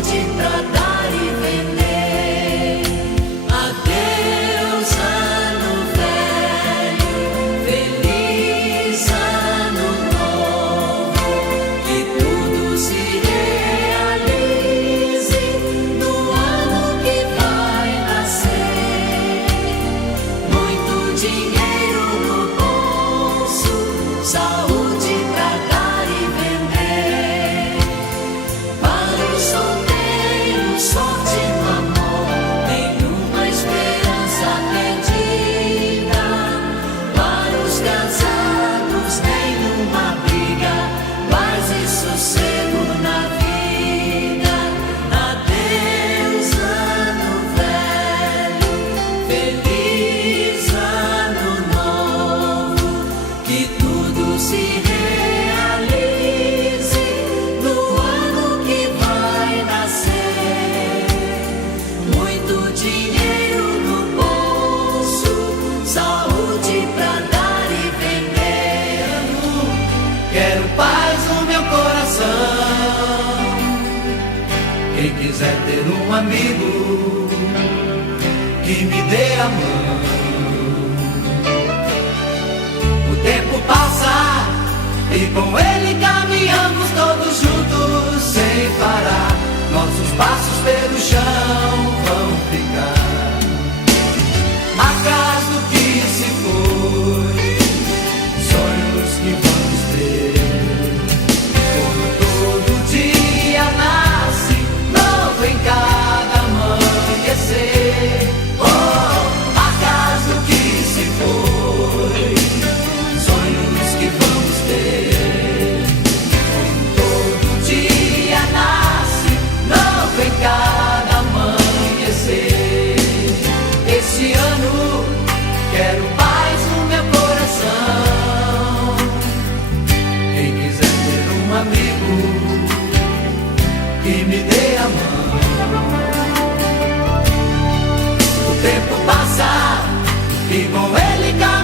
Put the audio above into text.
saúde pra dar e vender. Adeus, ano velho, feliz ano novo, que tudo se realize no ano que vai nascer. Muito dinheiro no bolso, saúde pra dar e vender. Para os solteiros, sorte no amor, nenhuma esperança perdida. Para os casados, nenhuma briga, paz e sossego na vida. Adeus, ano velho, feliz ano novo, que tudo se realize no ano que vai nascer. Muito dinheiro no bolso, saúde pra dar e vender. Quero paz no meu coração. Quem quiser ter um amigo que me dê a mão. O tempo passa e com ele caminhamos todos juntos sem parar. Nossos passos pelo chão vão ficar marcas do que se foi, sonhos que vamos ter. Como todo dia nasce novo em cada amanhecer. Oh, marcas do que se foi, sonhos que vamos ter. Como todo dia nasce novo em cada amanhecer. Este ano quero paz no meu coração. Quem quiser ter um amigo que me dê a mão. O tempo passa e com ele cai.